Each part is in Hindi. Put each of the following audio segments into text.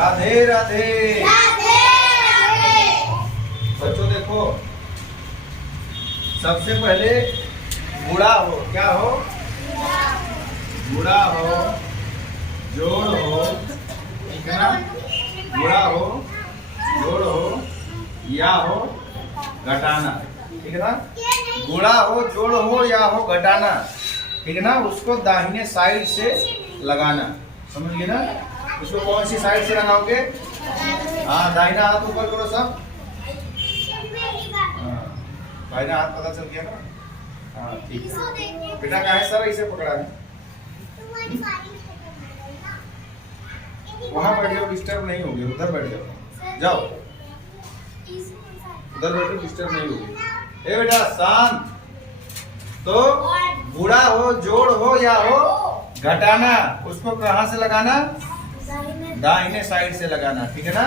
राधे राधे। राधे राधे। बच्चों देखो, सबसे पहले गुणा हो, क्या हो? गुणा हो, जोड़ हो, ठीक है ना? गुणा हो, जोड़ हो, या हो, घटाना, ठीक है ना? गुणा हो, जोड़ हो या हो, घटाना, ठीक है ना? उसको दाहिने साइड से लगाना, समझ गए ना? उसको कौन सी साइड से लगाओगे? हाँ, दाहिना हाथ ऊपर करो सब। हाँ, दाहिना हाथ पता चल गया ना? हाँ ठीक है। बेटा कहाँ है सर? इसे पकड़ा है। वहाँ बैठ जाओ, डिस्टर्ब नहीं होगी। उधर बैठ जाओ, जाओ उधर बैठो, डिस्टर्ब नहीं होगी। ए बेटा शांत। तो गुणा हो, जोड़ हो या हो, घटाना, उसको कहाँ से लगाना? दाहिने साइड से लगाना, ठीक है ना?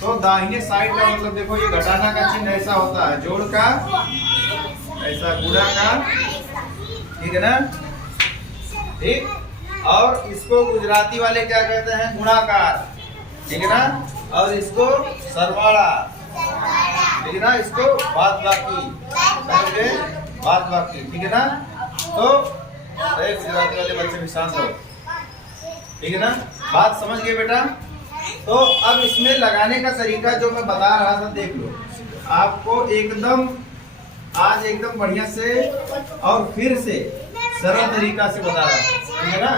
तो दाहिने साइड का मतलब देखो, ये घटाना का चिन्ह ऐसा होता है, जोड़ का ऐसा, गुणा का, ठीक है ना? ठीक। और इसको गुजराती वाले क्या कहते हैं? गुणाकार, ठीक है ना? और इसको सरवाड़ा, ठीक है ना? इसको बात बाकी, समझे? बात बाकी, ठीक है ना? तो गुजराती वाले बच्चे भी शांत हो, ठीक है ना? बात समझ गए बेटा? तो अब इसमें लगाने का तरीका जो मैं बता रहा था, देख लो। आपको एकदम आज एकदम बढ़िया से और फिर से सरल तरीका से बता रहा हूं, ठीक है ना?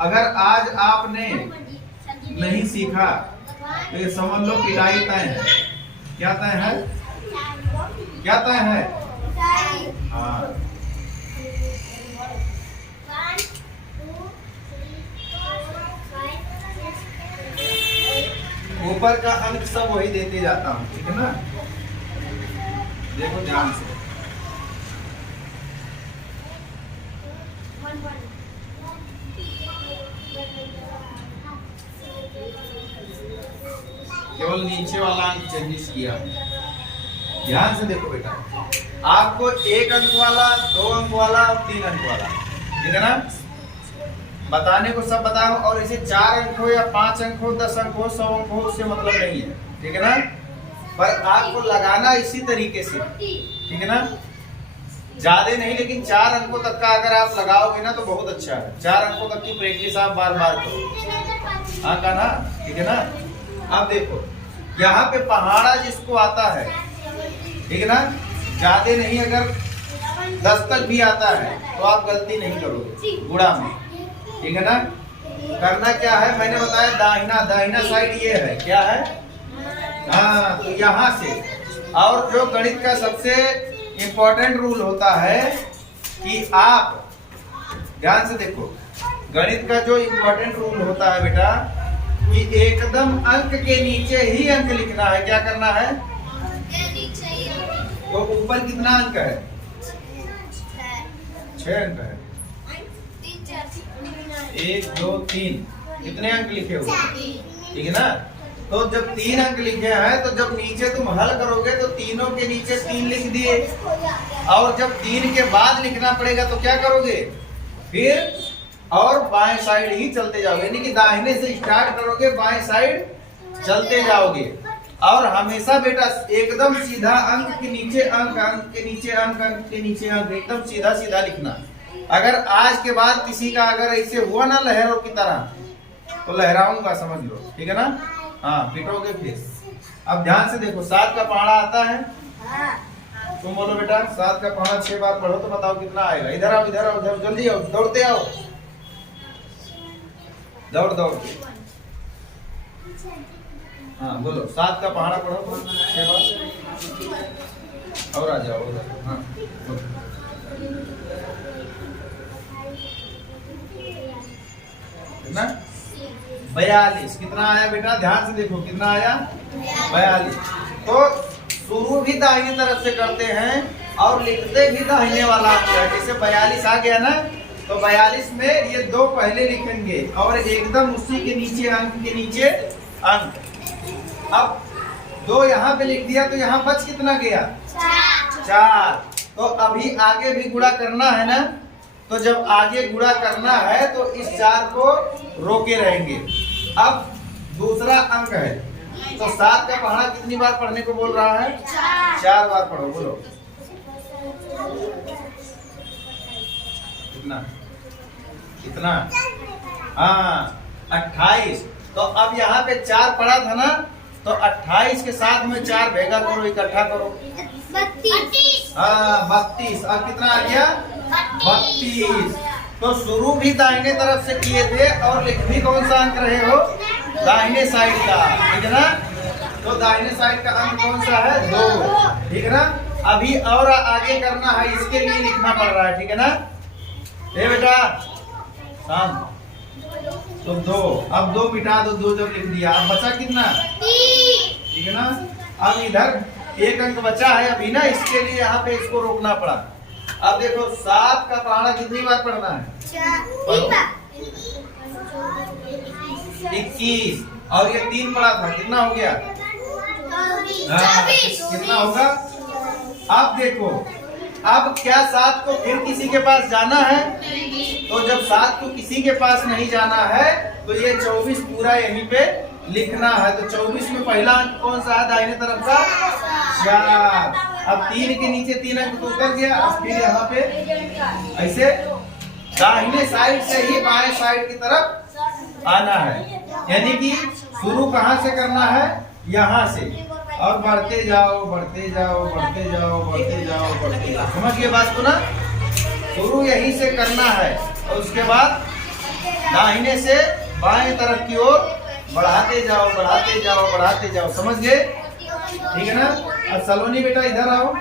अगर आज आपने नहीं सीखा तो ये समझ लो पिटाई तय है। क्या तय है? क्या तय है? हाँ, ऊपर का अंक सब वही देते जाता हूँ, ठीक है ना? देखो ध्यान से। केवल नीचे वाला अंक चेंजेस किया। ध्यान से देखो बेटा, आपको 1 अंक वाला, 2 अंक वाला और 3 अंक वाला, ठीक है ना? बताने को सब बताओ। और इसे 4 अंक हो या 5 अंक हो, 10 अंक हो, 100 अंक हो, उससे मतलब नहीं है, ठीक है ना? पर आपको लगाना इसी तरीके से, ठीक है ना? ज्यादा नहीं, लेकिन 4 अंकों तक का अगर आप लगाओगे ना तो बहुत अच्छा है। 4 अंकों तक की प्रैक्टिस आप बार बार करो। हाँ का ना? ठीक है ना? अब देखो, यहाँ पे पहाड़ा जिसको आता है, ठीक है ना? ज्यादा नहीं, अगर 10 तक भी आता है तो आप गलती नहीं करोगे गुणा में, ठीक है ना? करना क्या है, मैंने बताया दाहिना, दाहिना साइड ये है, क्या है? हाँ, तो यहाँ से। और जो गणित का सबसे इंपॉर्टेंट रूल होता है कि आप ध्यान से देखो, गणित का जो इंपॉर्टेंट रूल होता है बेटा, कि एकदम अंक के नीचे ही अंक लिखना है। क्या करना है? तो ऊपर कितना अंक है? 6 अंक है। 1 2 3, कितने अंक लिखे हुए? ठीक है ना? तो जब 3 अंक लिखे हैं तो जब नीचे तुम हल करोगे तो तीनों के नीचे 3 लिख दिए। और जब 3 के बाद लिखना पड़ेगा तो क्या करोगे? फिर और बाएं साइड ही चलते जाओगे, यानी कि दाहिने से स्टार्ट करोगे, बाएं साइड चलते जाओगे। और हमेशा बेटा एकदम सीधा, अंक के नीचे अंक, अंक के नीचे अंक, अंक के नीचे अंक, एकदम सीधा सीधा लिखना। अगर आज के बाद किसी का अगर ऐसे हुआ ना लहरों की तरह, तो लहराऊंगा, समझ लो, ठीक है ना? हाँ, पिटोगे फिर। अब ध्यान से देखो, 7 का पहाड़ा आता है? तुम बोलो बेटा, 7 का पहाड़ा 6 बार पढ़ो तो बताओ कितना आएगा। इधर आओ, इधर आओ, जल्दी आओ, दौड़ते आओ, दौड़ दौड़। हाँ बोलो, 7 का पहाड़ा पढ़ो 6 बार, और आ जाओ उधर। हाँ कितना? 42। कितना आया बेटा? ध्यान से देखो, कितना आया? 42। तो शुरू भी दाहिनी तरफ से करते हैं और लिखते भी दाहिने वाला है। जैसे 42 आ गया ना, तो 42 में ये 2 पहले लिखेंगे और एकदम उसी के नीचे अंक के नीचे अंक। अब 2 यहाँ पे लिख दिया तो यहाँ बच कितना गया? 4। तो अभी आगे भी गुणा करना है ना, तो जब आगे गुणा करना है तो इस 4 को रोके रहेंगे। अब दूसरा अंक है। तो 7 का पहाड़ा कितनी बार पढ़ने को बोल रहा है? 4 बार पढ़ो। बोलो कितना कितना? हाँ 28। तो अब यहाँ पे 4 पढ़ा था ना, तो 28 के साथ में 4 भेगा करो, इकट्ठा करो। 32। हाँ 32। अब कितना आ गया? 32। तो शुरू भी दाहिने तरफ से किए थे और लिख भी कौन सा अंक रहे हो? दाहिने साइड का, ठीक है ना? तो दाहिने साइड का अंक कौन सा है? 2, ठीक है ना? अभी और आगे करना है, इसके लिए लिखना पड़ रहा है, ठीक है ना? ए बेटा शांत। तो 2, अब 2 मिटा दो, 2 जब लिख दिया। अब बचा कितना? 3। ठीक है ना? अब इधर 1 अंक बचा है अभी ना, इसके लिए यहाँ पे इसको रोकना पड़ा। अब देखो 7 का पहाड़ा कितनी बार पढ़ना है? 21। और ये 3 पढ़ा था, कितना हो गया? हाँ, कितना होगा? अब देखो, अब क्या 7 को फिर किसी के पास जाना है? तो जब 7 को किसी के पास नहीं जाना है तो ये 24 पूरा यहीं पे लिखना है। तो 24 में पहला अंक कौन सा है दाहिने तरफ का? 4। अब 3 के नीचे 3 अंक तो उतर गया। अब फिर यहाँ पे ऐसे दाहिने साइड से ही बाएं साइड की तरफ आना है, यानी कि शुरू कहाँ से करना है? यहाँ से, और बढ़ते जाओ बढ़ते जाओ बढ़ते जाओ बढ़ते जाओ बढ़ते जाओ। समझ गए बात को ना? शुरू यहीं से करना है और उसके बाद दाहिने से बाएं तरफ की ओर बढ़ाते जाओ बढ़ाते जाओ बढ़ाते जाओ। समझ गए? ठीक है ना? अब सलोनी बेटा इधर आओ।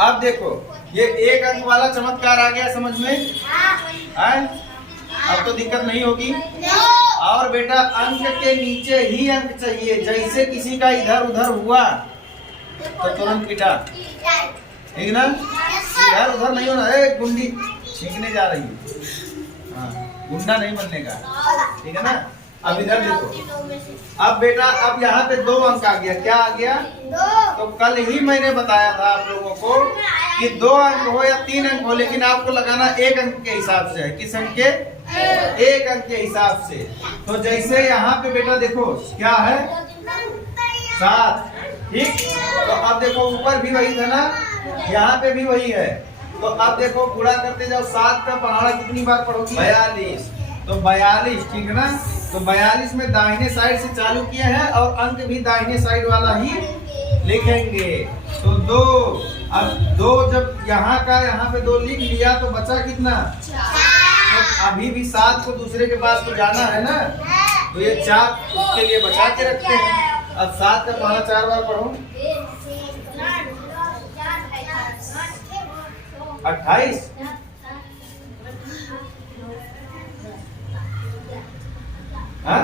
अब देखो ये 1 अंक वाला चमत्कार आ गया समझ में? आए? अब तो दिक्कत नहीं होगी। और बेटा अंक के नीचे ही अंक चाहिए। जैसे किसी का इधर उधर हुआ तो तुरंत पिटा, ठीक ना? इधर उधर नहीं होना। गुंडी छींकने जा रही है, हाँ, गुंडा नहीं बनने का, ठीक है ना? अब इधर देखो। अब बेटा अब यहाँ पे 2 अंक आ गया। क्या आ गया? तो कल ही मैंने बताया था आप लोगों को कि 2 अंक हो या 3 अंक हो, लेकिन आपको लगाना 1 अंक के हिसाब से है। किस अंक के? 1 अंक के हिसाब से। तो जैसे यहाँ पे बेटा देखो क्या है? 7, ठीक? तो अब देखो ऊपर भी वही था ना, यहाँ पे भी वही है। तो अब देखो गुणा करते जाओ। 7 का पहाड़ा कितनी बार पढ़ोगी? 42। तो 42, ठीक है ना? तो 42 में दाहिने साइड से चालू किए हैं और अंक भी दाहिने साइड वाला ही लिखेंगे। तो 2, अब 2 जब यहाँ का यहाँ पे 2 लिख लिया तो बचा कितना? तो अभी भी 7 को दूसरे के पास तो जाना है ना, तो ये 4 उसके लिए बचा के रखते हैं। अब 7 का पहाड़ा 4 बार पढ़ो। 28। हाँ?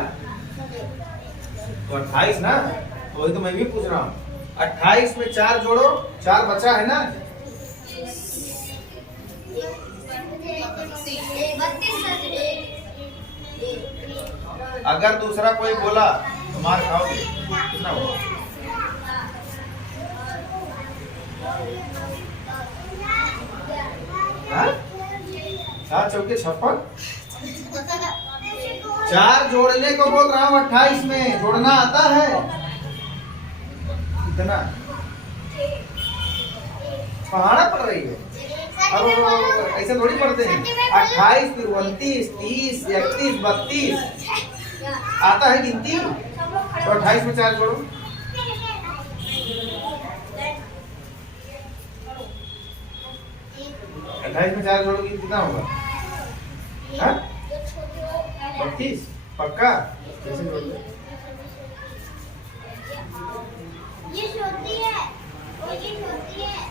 तो 28 ना, तो वही तो मैं भी पूछ रहा हूँ। 28 में 4 जोड़ो, 4 बचा है ना? अगर दूसरा कोई बोला तो मार खाओगे। कितना हुआ? 4 चौके 56। 4 जोड़ने को बोल रहा हूँ। 28 में जोड़ना आता है कितना? पहाड़ा पड़ रही है। अब ऐसे थोड़ी पढ़ते हैं। 28 फिर 29 30 31 32 आता है गिनती। तो 28 में 4 जोड़ो। 28 में 4 जोड़ोगे कितना होगा? 32 पक्का? कैसे जोड़ोगे? ये छोटी है और ये छोटी है।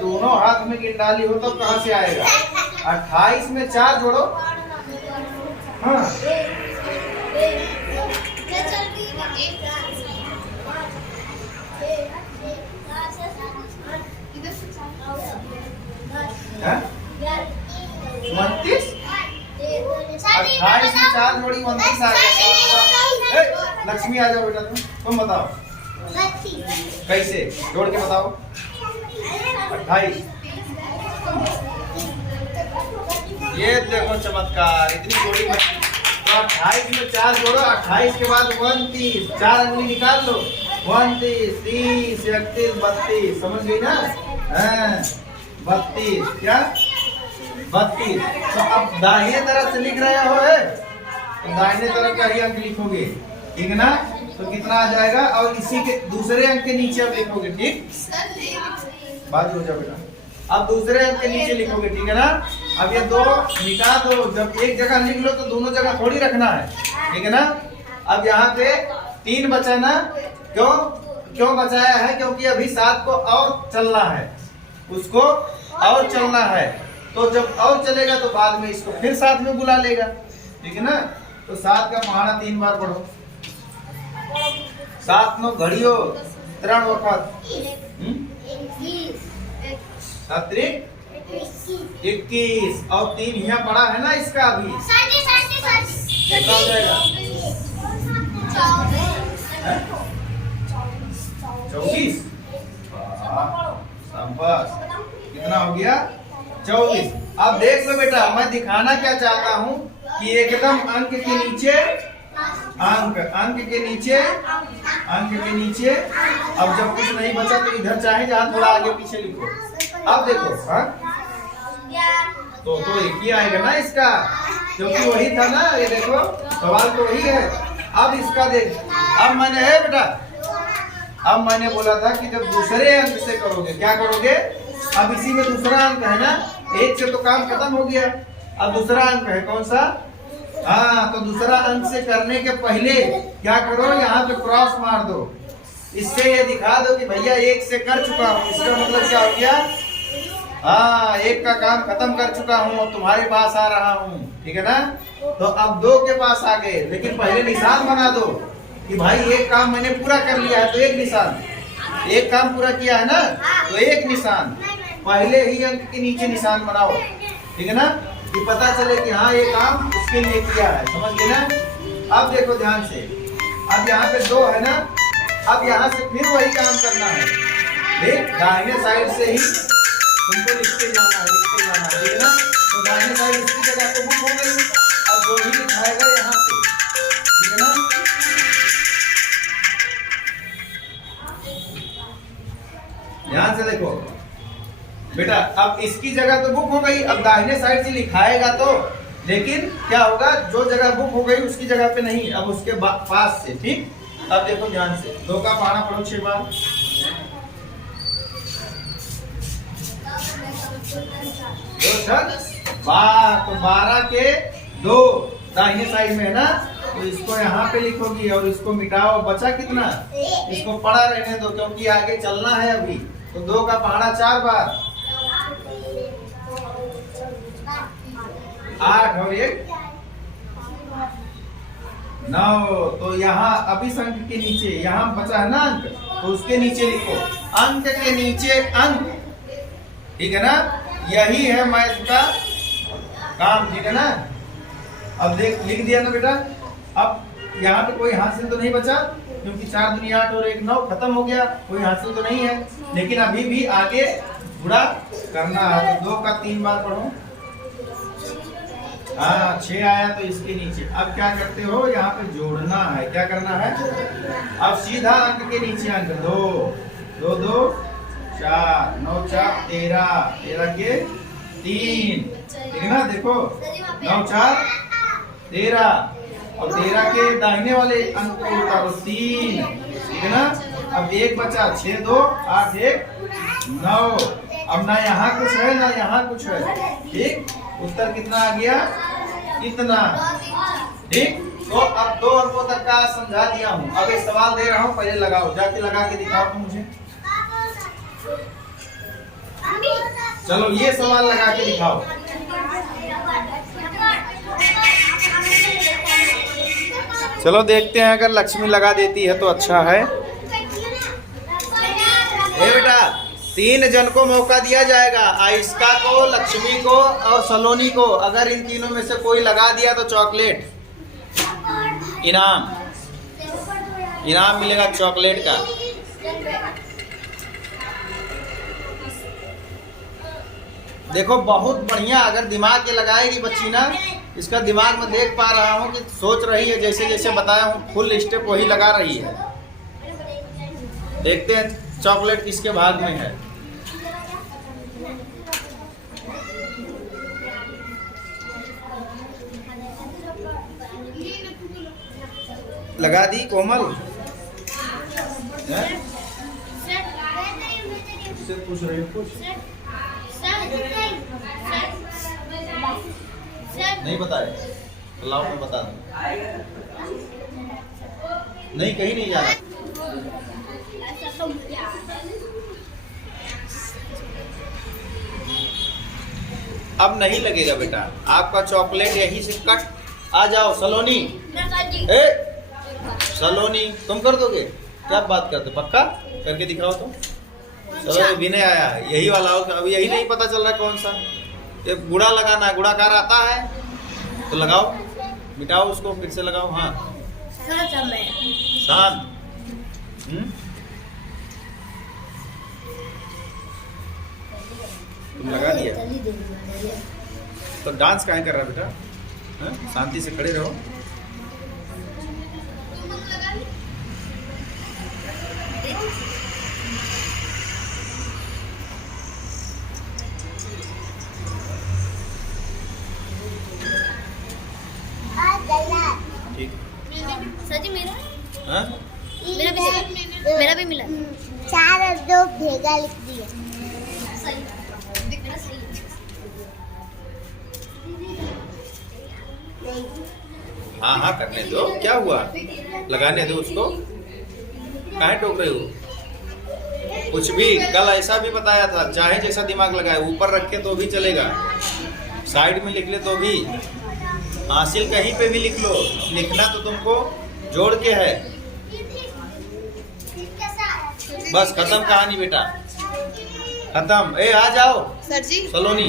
दोनों हाथ में गिन डाली हो तो कहाँ से आएगा? 28 में 4 जोड़ो। हाँ हाँ? 29 28 में 4 जोड़ी 29 आ गया। लक्ष्मी आ जाओ बेटा, तुम बताओ। कैसे जोड़ के बताओ। 28। ये देखो चमत्कार, इतनी जोड़ी बची। तो 28 में 4 जोड़ो, 28 के बाद 29, 4 अंगुली निकाल लो। 29, 30, 31, 32, समझ गई ना? 32 क्या 32। तो अब दाहिने तरफ से लिख रहे हो तो दाहिने तरफ का ही अंक लिखोगे, ठीक है ना? तो कितना आ जाएगा, और इसी के दूसरे अंक के नीचे अब लिखोगे, ठीक? बात हो जाओ बेटा। अब दूसरे अंक के नीचे लिखोगे, ठीक है ना? अब ये 2 मिटा दो, जब एक जगह लिख लो तो दोनों जगह थोड़ी रखना है, ठीक है ना? अब यहाँ पे 3 बचा ना, क्यों बचाया है? क्योंकि अभी 7 को और चलना है, उसको और चलना है। तो जब और चलेगा तो बाद में इसको फिर साथ में बुला लेगा, ठीक है ना? तो 7 का पहाड़ा 3 बार पढ़ो। 7 नो घड़ियो 3 वक्त 21 और 3 यहाँ पड़ा है ना इसका अभी कितना हो जाएगा? 24। शाबाश, कितना हो गया? 24। अब देख लो बेटा, मैं दिखाना क्या चाहता हूँ कि एकदम अंक के नीचे अंक के नीचे अब जब कुछ नहीं बचा तो इधर चाहे जहाँ थोड़ा आगे पीछे लिखो। अब देखो, हाँ तो एक ही आएगा ना इसका, क्योंकि वही था ना। ये देखो सवाल तो वही है। अब इसका देख, अब मैंने है बेटा, अब मैंने बोला था कि जब दूसरे अंक से करोगे, क्या करोगे? अब इसी में दूसरा अंक है ना, 1 से तो काम खत्म हो गया। अब दूसरा अंक है कौन सा? हाँ, तो दूसरा अंक से करने के पहले क्या करो, यहाँ पे क्रॉस मार दो। इससे ये दिखा दो कि भैया 1 से कर चुका हूँ। इसका मतलब क्या हो गया? हाँ, 1 का काम खत्म कर चुका हूँ और तुम्हारे पास आ रहा हूँ, ठीक है ना? तो अब 2 के पास आ गए, लेकिन पहले निशान बना दो कि भाई 1 काम मैंने पूरा कर लिया है, तो 1 निशान। 1 काम पूरा किया है ना, तो 1 निशान। पहले ही अंक के नीचे निशान बनाओ, ठीक है ना? कि पता चले कि हाँ ये काम उसके लिए किया है, समझ गए ना? अब देखो ध्यान से, अब यहाँ पे 2 है ना, अब यहाँ से फिर वही काम करना है। देख, दाहिने साइड से ही तुमको लिखते जाना है, ठीक है ना? तो दाहिने साइड इसकी जगह तो बुक हो गई, अब जो भी लिखाएगा यहाँ से, ठीक है ना? ध्यान से देखो बेटा, अब इसकी जगह तो बुक हो गई, अब दाहिने साइड से लिखाएगा तो, लेकिन क्या होगा, जो जगह बुक हो गई उसकी जगह पे नहीं, अब उसके पास से, ठीक? अब देखो ध्यान से, 2 का पहाड़ा पढ़ो 6 बार। तो 12 के 2 दाहिने साइड में है ना, तो इसको यहाँ पे लिखोगी और इसको मिटाओ। बचा कितना? इसको पड़ा रहने दो, क्योंकि आगे चलना है अभी। तो 2 का पहाड़ा 4 बार, 8 और 1 9। तो यहाँ अभी अंक के नीचे, यहाँ बचा है ना अंक, तो उसके नीचे लिखो, अंक के नीचे अंक, ठीक है ना? यही है मैथ का काम, ठीक है ना? अब देख, लिख दिया ना बेटा। अब यहाँ पे कोई हासिल तो नहीं बचा, क्योंकि 4 दूनी 8 और 1 9 खत्म हो गया, कोई हासिल तो नहीं है। लेकिन अभी भी आगे गुणा करना है, तो 2 का 3 बार पढ़ो। हाँ, 6 आया तो इसके नीचे। अब क्या करते हो, यहाँ पे जोड़ना है। क्या करना है? अब सीधा अंक के नीचे अंक 2 2 2 4 9 4 13 13 के 3, ठीक है ना? देखो 9 4 13 और 13 के दाहिने वाले अंक को उतारो 3, ठीक है ना? अब 1 बचा, 6 2 8 1 9। अब ना यहाँ कुछ है ना यहाँ कुछ है, ठीक? उत्तर कितना आ गया? इतना, ठीक? तो अब 2 अंकों तक का समझा दिया हूँ। अब एक सवाल दे रहा हूँ, पहले लगाओ, जाके लगा के दिखाओ तो मुझे। चलो ये सवाल लगा के दिखाओ। चलो देखते हैं, अगर लक्ष्मी लगा देती है तो अच्छा है। ए बेटा, 3 जन को मौका दिया जाएगा, आइस्का को, लक्ष्मी को और सलोनी को। अगर इन तीनों में से कोई लगा दिया तो चॉकलेट इनाम मिलेगा, चॉकलेट का। देखो बहुत बढ़िया, अगर दिमाग ये लगाएगी बच्ची ना, इसका दिमाग में देख पा रहा हूँ कि सोच रही है, जैसे जैसे बताया हूँ फुल स्टेप वही लगा रही है। देखते हैं चॉकलेट किसके भाग में है। लगा दी कोमल? उससे पूछ रही हूँ, कुछ नहीं बताए तो लाओ मैं बता दूं। नहीं, कहीं नहीं जाना। अब नहीं लगेगा बेटा, आपका चॉकलेट यहीं से कट। आ जाओ सलोनी। ए सलोनी, तुम कर दोगे? क्या बात करते, पक्का करके दिखाओ तो। चलो विनय आया, यही वाला हो। अभी यही नहीं पता चल रहा कौन सा। ये गुड़ा लगाना है, गुड़ाकार आता है तो लगाओ, मिटाओ उसको, फिर से लगाओ। हाँ शांत। तुम लगा दिया तो डांस काहे कर रहा बेटा? हाँ? शांति से खड़े रहो। ठीक। सर जी मेरा? हाँ? मेरा भी मिला। 4 और 2 भेगा लिख दिया। सही। मेरा सही। हाँ हाँ करने दो, क्या हुआ, लगाने दो उसको। काहे टोक रहे हो? कुछ भी कल ऐसा भी बताया था, चाहे जैसा दिमाग लगाए, ऊपर रखे तो भी चलेगा, साइड में लिख ले तो भी, हासिल कहीं पे भी लिख लो। लिखना तो तुमको जोड़ के है। बस खत्म कहानी बेटा, खत्म। ए आ जाओ सर जी। सलोनी,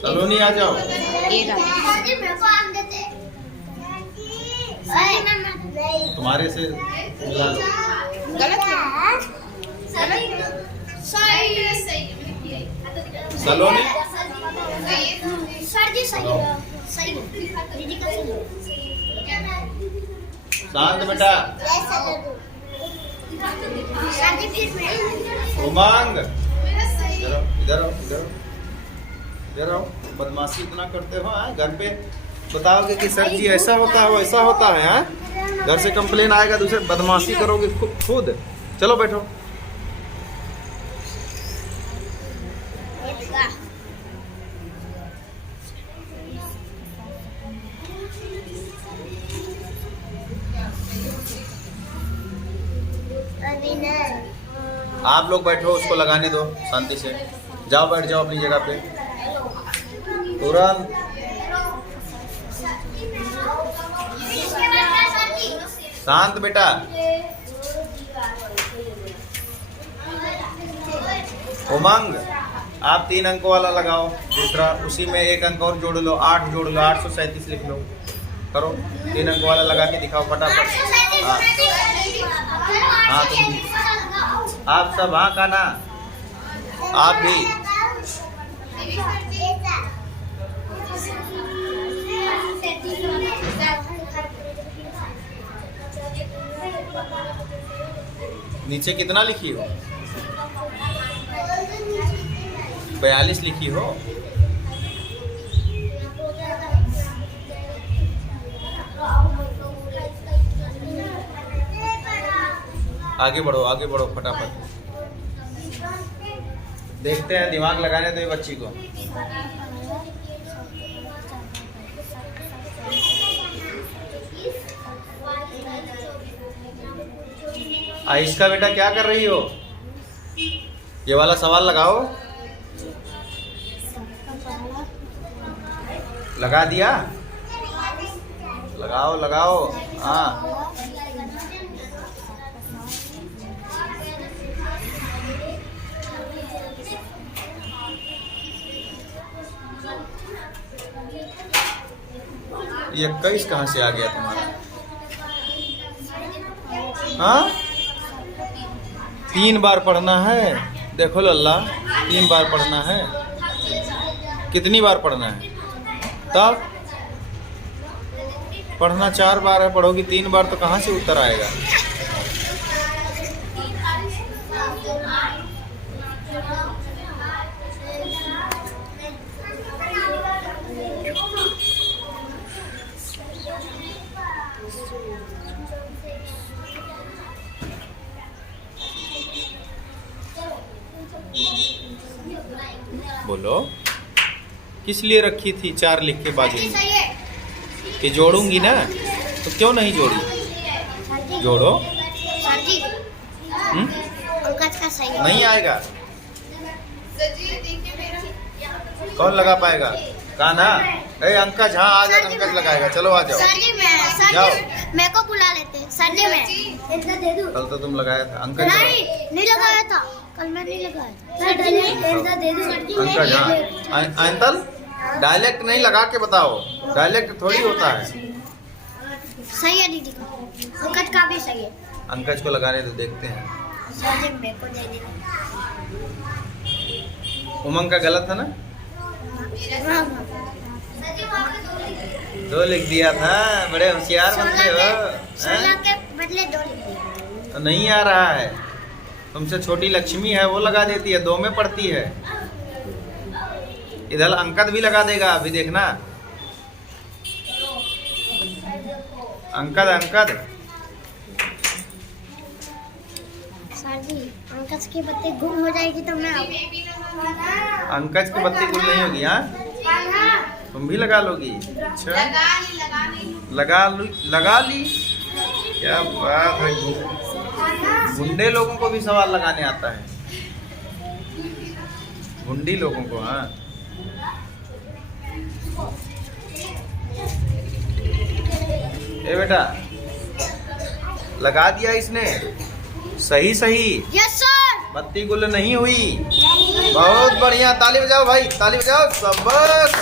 सलोनी आ जाओ। तुम्हारे से बुला लो। गलत है। सलोनी सर जी सही दीदी का शांत बेटा। सर जी फिर उमंग इधर आओ, इधर आओ, इधर आओ, इधर आओ। बदमाशी इतना करते हो हाँ? घर पे बताओगे कि सर जी ऐसा होता है वैसा होता है हाँ? घर से कंप्लेन आएगा, दूसरे बदमाशी करोगे खुद। चलो बैठो। आप लोग बैठो, उसको लगाने दो शांति से। जाओ बैठ जाओ अपनी जगह पे तुरंत। शांत बेटा। उमंग आप 3 अंकों वाला लगाओ, दूसरा उसी में 1 अंक और जोड़ लो, 8 जोड़ लो, 837 लिख लो। करो 3 अंकों वाला लगा के दिखाओ फटाफट। हाँ हाँ तुम भी, आप सब हाँ का ना, आप भी। नीचे कितना लिखी हो? 42 लिखी हो। आगे बढ़ो फटाफट। देखते हैं, दिमाग लगाने दो बच्ची को। आइश्का बेटा क्या कर रही हो? ये वाला सवाल लगाओ। लगा दिया? लगाओ। हाँ ये 21 कहाँ से आ गया तुम्हारा? हाँ 3 बार पढ़ना है। देखो लल्ला 3 बार पढ़ना है। कितनी बार पढ़ना है? तब पढ़ना 4 बार है, पढ़ोगी 3 बार तो कहाँ से उत्तर आएगा? बोलो, किस लिए रखी थी 4 लिख के बाजू में? कि जोड़ूंगी ना, तो क्यों नहीं जोड़ी? जोड़ो। सर जी पंकज का सही है। नहीं आएगा। कौन लगा पाएगा? कान्हा। अंकज, हाँ आ जाओ, अंकज लगाएगा। चलो आ जाओ। सर जी जाओ। मेरे को बुला लेते हैं। सर जी मैं इतना दे दूं? कल तो तुम लगाया था अंकज। नहीं लगाया था, कल मैं नहीं लगाया था। सर जी इतना दे दूं? अंकज, हाँ। अंतल, डायलेक्ट नहीं लगा के बताओ, डायलेक्ट थोड़ी होता है। सही है दीदी का, पंकज का भी सही है। अंकज को लगाने तो देखते हैं। सर जी मेरे को दे देना। उमंग का गलत है ना? हाँ, 2 लिख दिया था। बड़े होशियार बनते हो। 16 के बदले 2 लिख दिए। तो नहीं आ रहा है। तुमसे छोटी लक्ष्मी है, वो लगा देती है, 2 में पढ़ती है। इधर अंकद भी लगा देगा, अभी देखना। अंकद सर जी पंकज की बत्ती गुम हो जाएगी तो मैं अंकज की बत्ती गुल नहीं होगी। हाँ, तुम भी लगा लोगी? अच्छा, लगा ली। क्या बात है, गुंडे लोगों को भी सवाल लगाने आता है, गुंडी लोगों को। हाँ, ए बेटा, लगा दिया इसने? सही। Yes sir. बत्ती गुल नहीं हुई। बहुत बढ़िया, ताली बजाओ भाई, ताली बजाओ। शाबाश।